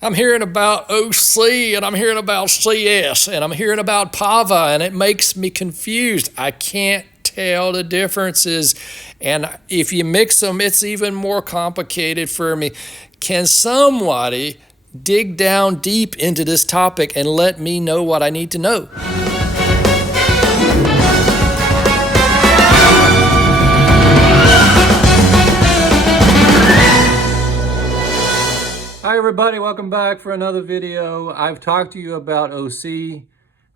I'm hearing about OC and I'm hearing about CS and I'm hearing about PAVA, and it makes me confused. I can't tell the differences. And if you mix them, it's even more complicated for me. Can somebody dig down deep into this topic and let me know what I need to know? Hi everybody, welcome back for another video. I've talked to you about OC,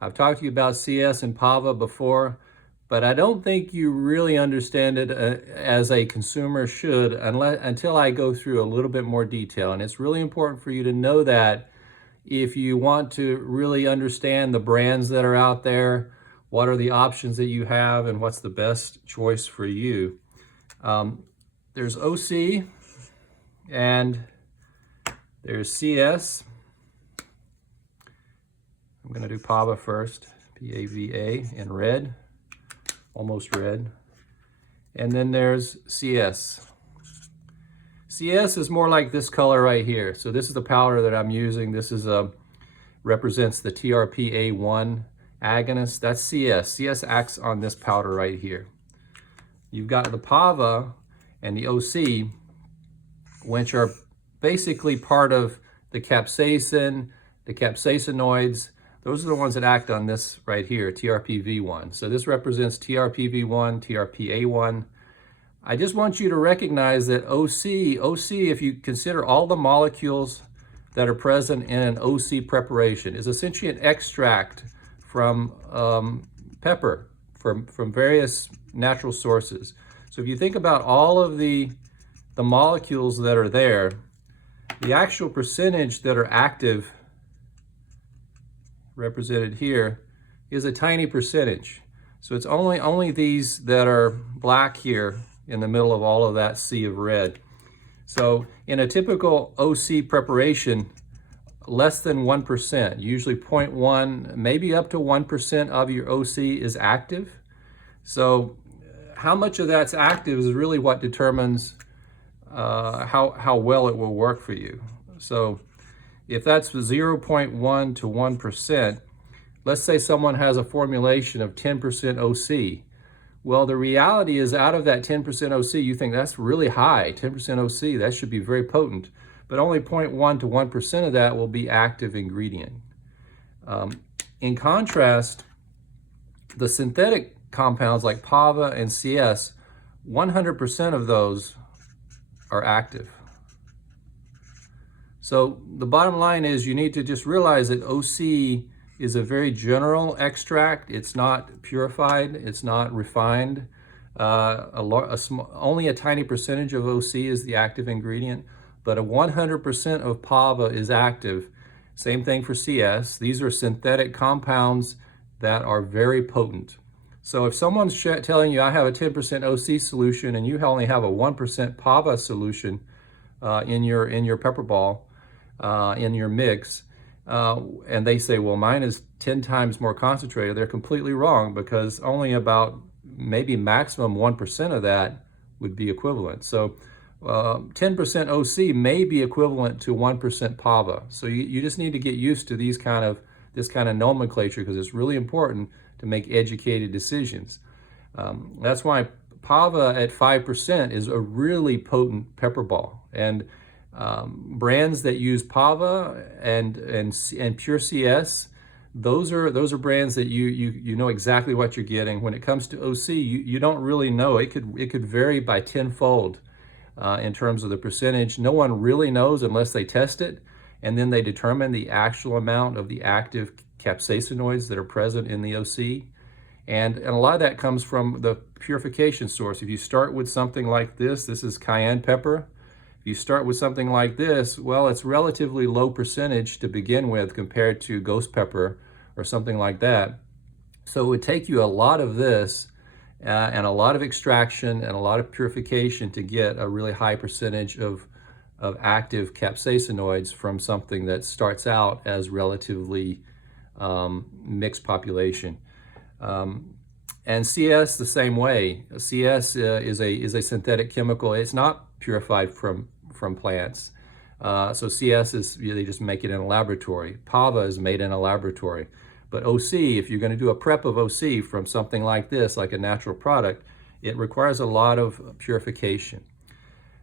I've talked to you about CS and PAVA before, but I don't think you really understand it as a consumer should until I go through a little bit more detail. And it's really important for you to know that if you want to really understand the brands that are out there, what are the options that you have, and what's the best choice for you. There's OC and there's CS. I'm going to do PAVA first, P-A-V-A in red, almost red. And then there's CS. CS is more like this color right here. So this is the powder that I'm using. This is represents the TRPA1 agonist. That's CS. CS acts on this powder right here. You've got the PAVA and the OC, which are basically part of the capsaicin, the capsaicinoids. Those are the ones that act on this right here, TRPV1. So this represents TRPV1, TRPA1. I just want you to recognize that OC, if you consider all the molecules that are present in an OC preparation, is essentially an extract from pepper, from various natural sources. So if you think about all of the molecules that are there, the actual percentage that are active, represented here, is a tiny percentage. So it's only these that are black here in the middle of all of that sea of red. So in a typical OC preparation, less than 1%, usually 0.1, maybe up to 1% of your OC is active. So how much of that's active is really what determines how well it will work for you. So if that's 0.1 to 1%, let's say someone has a formulation of 10% OC. Well, the reality is out of that 10% OC, you think that's really high, 10% OC, that should be very potent, but only 0.1 to 1% of that will be active ingredient. In contrast, the synthetic compounds like PAVA and CS, 100% of those are active. So the bottom line is you need to just realize that OC is a very general extract. It's not purified, it's not refined. Only a tiny percentage of OC is the active ingredient, but 100% of PAVA is active. Same thing for CS. These are synthetic compounds that are very potent. So if someone's telling you, I have a 10% OC solution and you only have a 1% PAVA solution in your pepper ball, in your mix, and they say, well, mine is 10 times more concentrated, they're completely wrong, because only about maybe maximum 1% of that would be equivalent. So 10% OC may be equivalent to 1% PAVA. So you just need to get used to this kind of nomenclature, because it's really important to make educated decisions. That's why PAVA at 5% is a really potent pepper ball. And brands that use PAVA and pure CS, those are brands that you know exactly what you're getting. When it comes to OC, you don't really know. It could vary by tenfold in terms of the percentage. No one really knows unless they test it, and then they determine the actual amount of the active capsaicinoids that are present in the OC. And a lot of that comes from the purification source. If you start with something like this is cayenne pepper. If you start with something like this, well, it's relatively low percentage to begin with compared to ghost pepper or something like that. So it would take you a lot of this and a lot of extraction and a lot of purification to get a really high percentage of active capsaicinoids from something that starts out as relatively mixed population. And CS the same way. CS is a synthetic chemical. It's not purified from plants. So CS is, they just make it in a laboratory. PAVA is made in a laboratory. But OC, if you're going to do a prep of OC from something like this, like a natural product, it requires a lot of purification.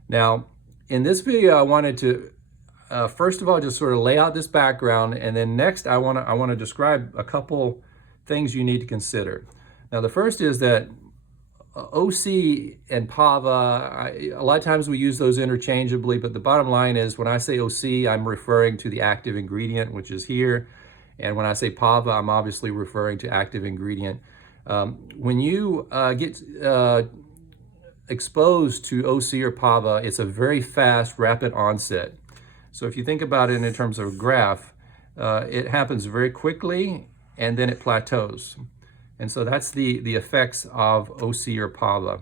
Now, in this video, I wanted to, first of all, just sort of lay out this background, and then next I want to describe a couple things you need to consider. Now, the first is that OC and PAVA, a lot of times we use those interchangeably, but the bottom line is when I say OC, I'm referring to the active ingredient, which is here. And when I say PAVA, I'm obviously referring to active ingredient. When you get exposed to OC or PAVA, it's a very fast, rapid onset. So if you think about it in terms of a graph, it happens very quickly and then it plateaus. And so that's the effects of OC or PAVA.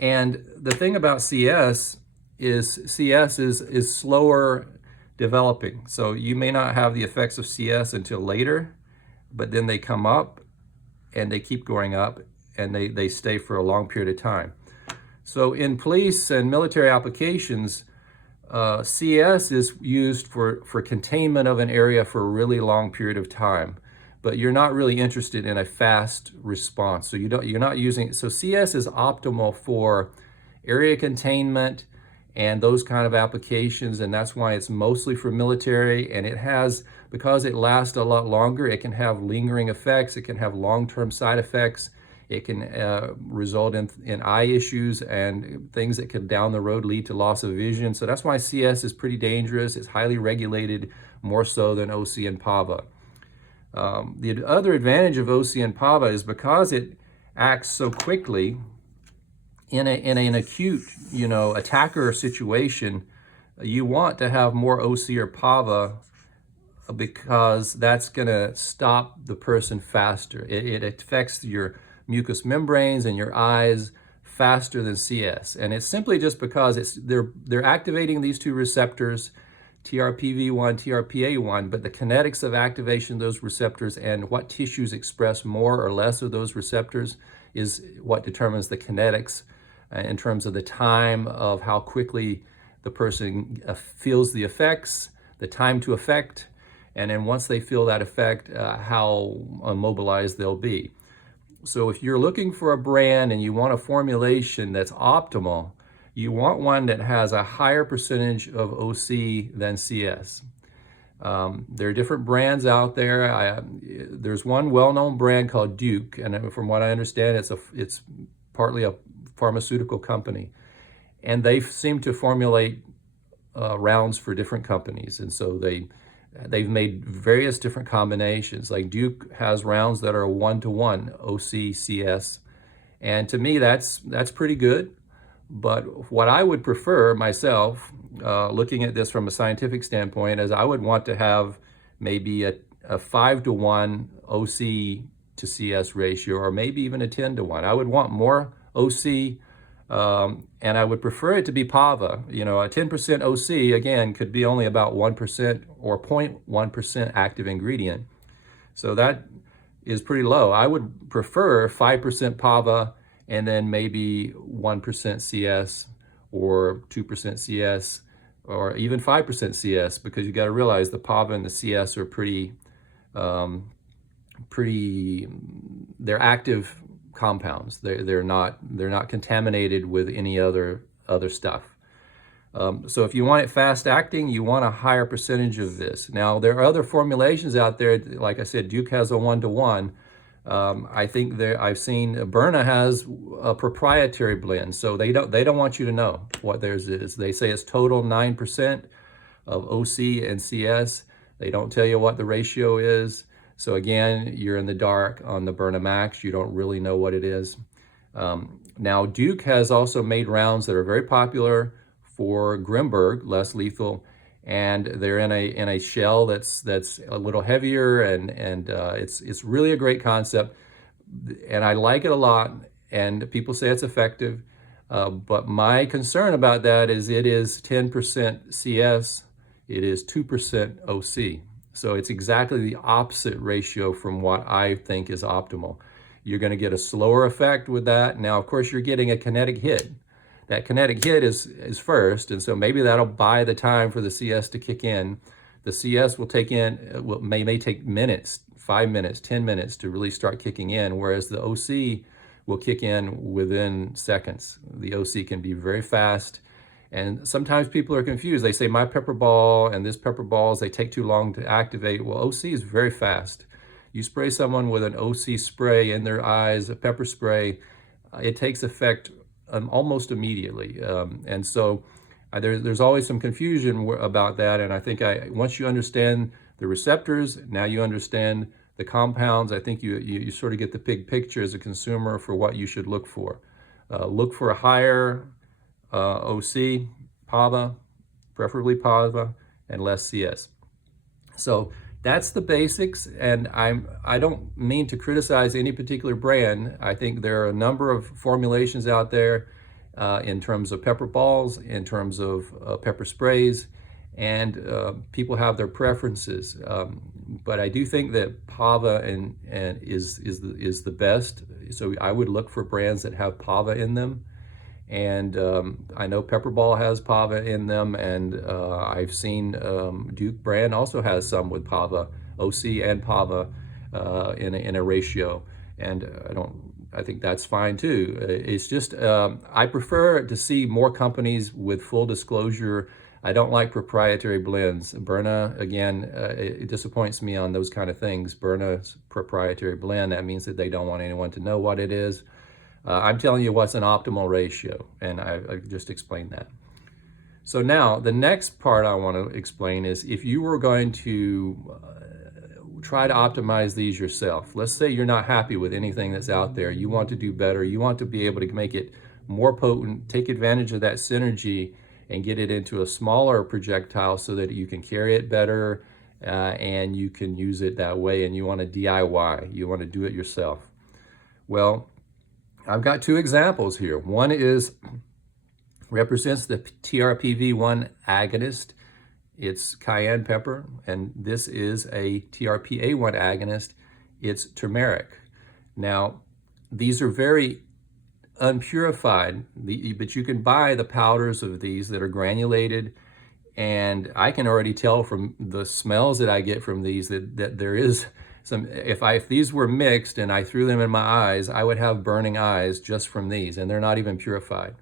And the thing about CS is slower developing. So you may not have the effects of CS until later, but then they come up and they keep going up and they stay for a long period of time. So in police and military applications, CS is used for containment of an area for a really long period of time, but you're not really interested in a fast response. So you're not using, so CS is optimal for area containment and those kind of applications, and that's why it's mostly for military, and it has, because it lasts a lot longer, it can have lingering effects, it can have long-term side effects, it can result in eye issues and things that could down the road lead to loss of vision. So that's why CS is pretty dangerous. It's highly regulated, more so than OC and PAVA. The other advantage of OC and PAVA is because it acts so quickly in an acute, attacker situation, you want to have more OC or PAVA because that's going to stop the person faster. It affects your mucous membranes and your eyes faster than CS. And it's simply just because they're activating these two receptors, TRPV1, TRPA1, but the kinetics of activation of those receptors and what tissues express more or less of those receptors is what determines the kinetics in terms of the time of how quickly the person feels the effects, the time to effect, and then once they feel that effect, how immobilized they'll be. So if you're looking for a brand and you want a formulation that's optimal, you want one that has a higher percentage of OC than CS. There are different brands out there. There's one well-known brand called Duke, and from what I understand, it's partly a pharmaceutical company. And they seem to formulate rounds for different companies, and so they've made various different combinations. Like Duke has rounds that are 1-to-1 OC CS, and to me that's pretty good. But what I would prefer myself, looking at this from a scientific standpoint, is I would want to have maybe a 5-to-1 OC to CS ratio, or maybe even a 10-to-1. I would want more OC, and I would prefer it to be PAVA. A 10% OC, again, could be only about 1% or 0.1% active ingredient. So that is pretty low. I would prefer 5% PAVA and then maybe 1% CS or 2% CS or even 5% CS, because you got to realize the PAVA and the CS are they're active compounds. They're not contaminated with any other stuff. So if you want it fast acting, you want a higher percentage of this. Now there are other formulations out there. Like I said, Duke has a 1-to-1. I think I've seen Berna has a proprietary blend, so they don't want you to know what theirs is. They say it's total 9% of OC and CS. They don't tell you what the ratio is. So again, you're in the dark on the Berna Max. You don't really know what it is. Now Duke has also made rounds that are very popular for Grimberg, less lethal, and they're in a shell that's a little heavier, and it's really a great concept, and I like it a lot, and people say it's effective, but my concern about that is it is 10% CS, it is 2% OC. So it's exactly the opposite ratio from what I think is optimal. You're going to get a slower effect with that. Now, of course, you're getting a kinetic hit. that kinetic hit is first, and so maybe that'll buy the time for the CS to kick in. The CS will take in, may take minutes, 5 minutes, 10 minutes to really start kicking in, whereas the OC will kick in within seconds. The OC can be very fast, and sometimes people are confused. They say my pepper ball and this pepper balls, they take too long to activate. Well, OC is very fast. You spray someone with an OC spray in their eyes, a pepper spray, it takes effect almost immediately. And so there's always some confusion about that. And I think once you understand the receptors, now you understand the compounds, I think you sort of get the big picture as a consumer for what you should look for. Look for a higher OC, PAVA, preferably PAVA, and less CS. So that's the basics, and I don't mean to criticize any particular brand. I think there are a number of formulations out there in terms of pepper balls, in terms of pepper sprays, and people have their preferences. But I do think that PAVA is the best. So I would look for brands that have PAVA in them. And I know Pepperball has PAVA in them, and I've seen Duke brand also has some with PAVA, OC and PAVA in a ratio, and I think that's fine too. It's just I prefer to see more companies with full disclosure. I don't like proprietary blends. Berna, again, it disappoints me on those kind of things. Berna's proprietary blend, that means that they don't want anyone to know what it is. I'm telling you what's an optimal ratio, and I just explained that. So now, the next part I want to explain is if you were going to try to optimize these yourself. Let's say you're not happy with anything that's out there. You want to do better. You want to be able to make it more potent, take advantage of that synergy, and get it into a smaller projectile so that you can carry it better and you can use it that way, and you want to DIY. You want to do it yourself. Well, I've got two examples here. One represents the TRPV1 agonist. It's cayenne pepper, and this is a TRPA1 agonist. It's turmeric. Now, these are very unpurified, but you can buy the powders of these that are granulated, and I can already tell from the smells that I get from these that there is some, if these were mixed and I threw them in my eyes, I would have burning eyes just from these, and they're not even purified.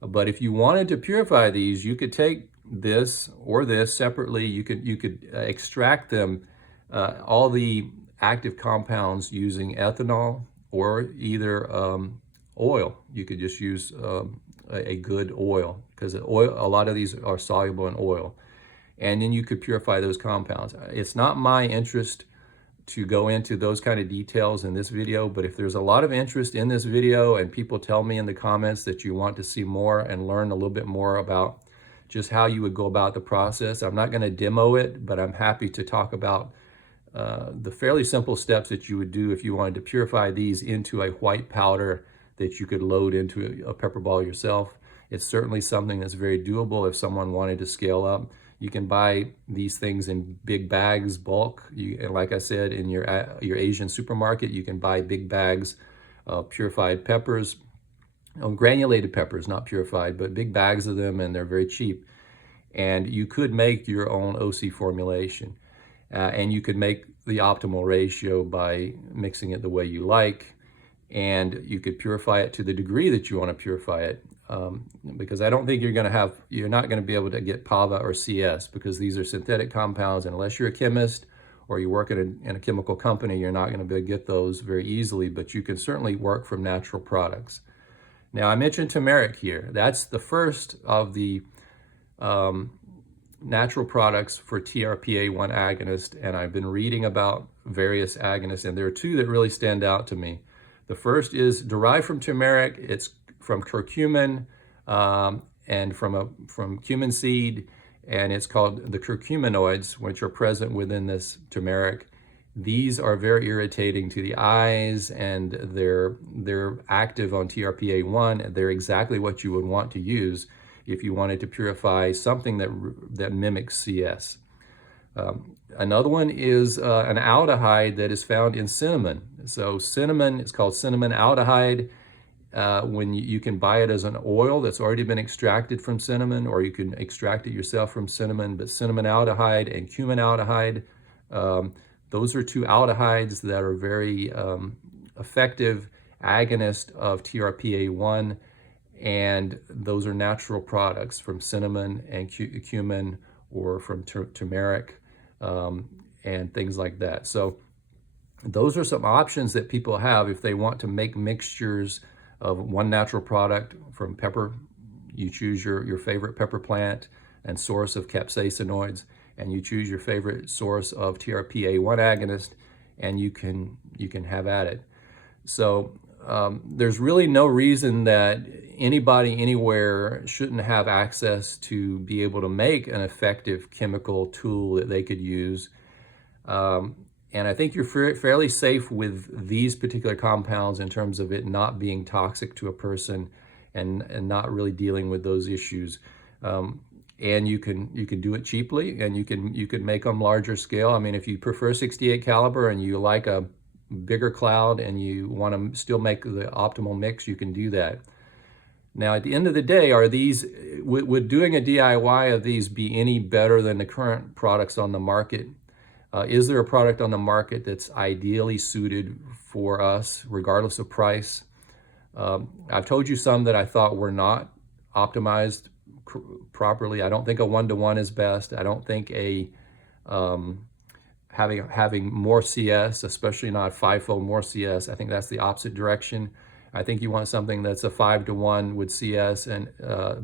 But if you wanted to purify these, you could take this or this separately. You could extract them, all the active compounds, using ethanol or either oil. You could just use a good oil, because a lot of these are soluble in oil, and then you could purify those compounds. It's not my interest to go into those kind of details in this video, but if there's a lot of interest in this video and people tell me in the comments that you want to see more and learn a little bit more about just how you would go about the process, I'm not going to demo it, but I'm happy to talk about the fairly simple steps that you would do if you wanted to purify these into a white powder that you could load into a pepper ball yourself. It's certainly something that's very doable if someone wanted to scale up. You can buy these things in big bags, bulk. And like I said, in your Asian supermarket, you can buy big bags of purified peppers, granulated peppers, not purified, but big bags of them, and they're very cheap. And you could make your own OC formulation. And you could make the optimal ratio by mixing it the way you like. And you could purify it to the degree that you want to purify it. Because I don't think you're not going to be able to get PAVA or CS, because these are synthetic compounds, and unless you're a chemist or you work in a chemical company, you're not going to be able to get those very easily, but you can certainly work from natural products. Now, I mentioned turmeric here. That's the first of the natural products for TRPA1 agonist, and I've been reading about various agonists, and there are two that really stand out to me. The first is derived from turmeric. It's from curcumin and from cumin seed, and it's called the curcuminoids, which are present within this turmeric. These are very irritating to the eyes, and they're active on TRPA1. They're exactly what you would want to use if you wanted to purify something that mimics CS. Another one is an aldehyde that is found in cinnamon. So cinnamon, it's called cinnamon aldehyde. when you can buy it as an oil that's already been extracted from cinnamon, or you can extract it yourself from cinnamon. But cinnamon aldehyde and cumin aldehyde, those are two aldehydes that are very effective agonist of TRPA1, and those are natural products from cinnamon and cumin, or from turmeric, and things like that. So those are some options that people have if they want to make mixtures of one natural product from pepper. You choose your favorite pepper plant and source of capsaicinoids, and you choose your favorite source of TRPA1 agonist, and you can have at it. So there's really no reason that anybody anywhere shouldn't have access to be able to make an effective chemical tool that they could use. And I think you're fairly safe with these particular compounds in terms of it not being toxic to a person, and not really dealing with those issues. And you can do it cheaply, and you can make them larger scale. I mean, if you prefer 68 caliber and you like a bigger cloud and you want to still make the optimal mix, you can do that. Now, at the end of the day, would doing a DIY of these be any better than the current products on the market? Is there a product on the market that's ideally suited for us, regardless of price? I've told you some that I thought were not optimized properly. I don't think a 1-to-1 is best. I don't think having more CS, especially not 5-fold more CS, I think that's the opposite direction. I think you want something that's a 5-to-1 with CS and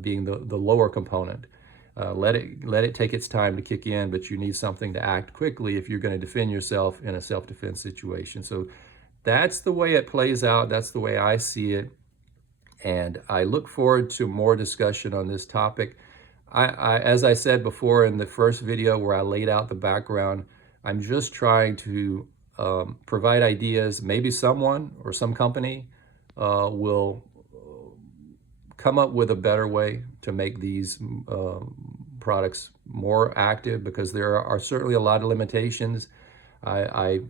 being the lower component. Let it take its time to kick in, but you need something to act quickly if you're going to defend yourself in a self-defense situation. So that's the way it plays out. That's the way I see it. And I look forward to more discussion on this topic. As I said before in the first video where I laid out the background, I'm just trying to provide ideas. Maybe someone or some company will come up with a better way to make these products more active, because there are certainly a lot of limitations. I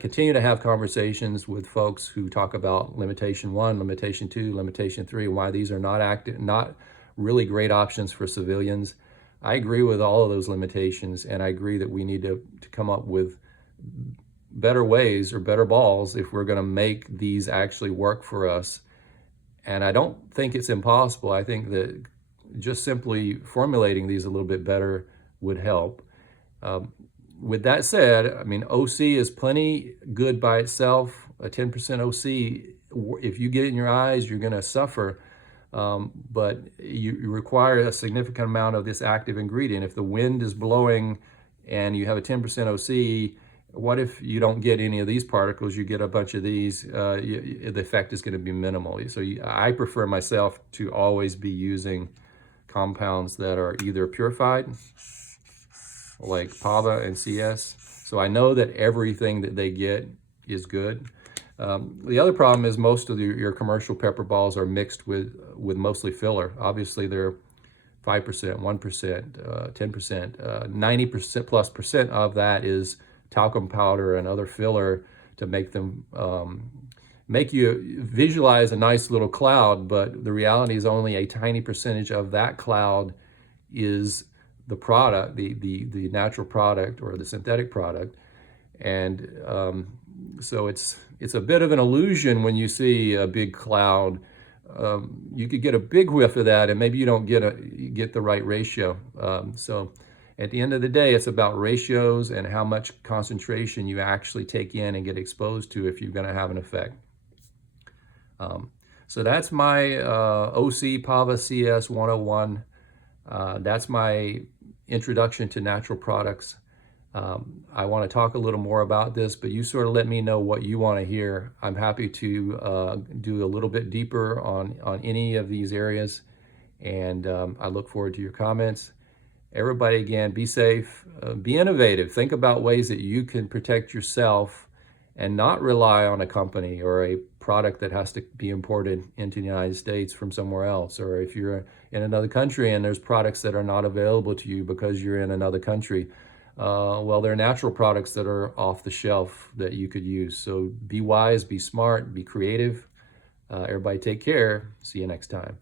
continue to have conversations with folks who talk about limitation 1, limitation 2, limitation 3, why these are not really great options for civilians. I agree with all of those limitations, and I agree that we need to come up with better ways or better balls if we're going to make these actually work for us. And I don't think it's impossible. I think that just simply formulating these a little bit better would help. With that said, I mean, OC is plenty good by itself. A 10% OC, if you get it in your eyes, you're going to suffer. But you require a significant amount of this active ingredient. If the wind is blowing and you have a 10% OC, what if you don't get any of these particles? You get a bunch of these, the effect is going to be minimal. So I prefer myself to always be using compounds that are either purified, like PAVA and CS. So I know that everything that they get is good. The other problem is most of your commercial pepper balls are mixed with mostly filler. Obviously, they're 5%, 1%, 10%, 90% plus percent of that is talcum powder and other filler to make them make you visualize a nice little cloud, but the reality is only a tiny percentage of that cloud is the product, the natural product or the synthetic product. And so it's a bit of an illusion when you see a big cloud. You could get a big whiff of that, and maybe you don't get the right ratio. So at the end of the day, it's about ratios and how much concentration you actually take in and get exposed to if you're going to have an effect. So that's my OC PAVA CS 101. That's my introduction to natural products. I want to talk a little more about this, but you sort of let me know what you want to hear. I'm happy to do a little bit deeper on any of these areas, and I look forward to your comments. Everybody, again, be safe, be innovative. Think about ways that you can protect yourself and not rely on a company or a product that has to be imported into the United States from somewhere else. Or if you're in another country and there's products that are not available to you because you're in another country, well, there are natural products that are off the shelf that you could use. So be wise, be smart, be creative. Everybody take care. See you next time.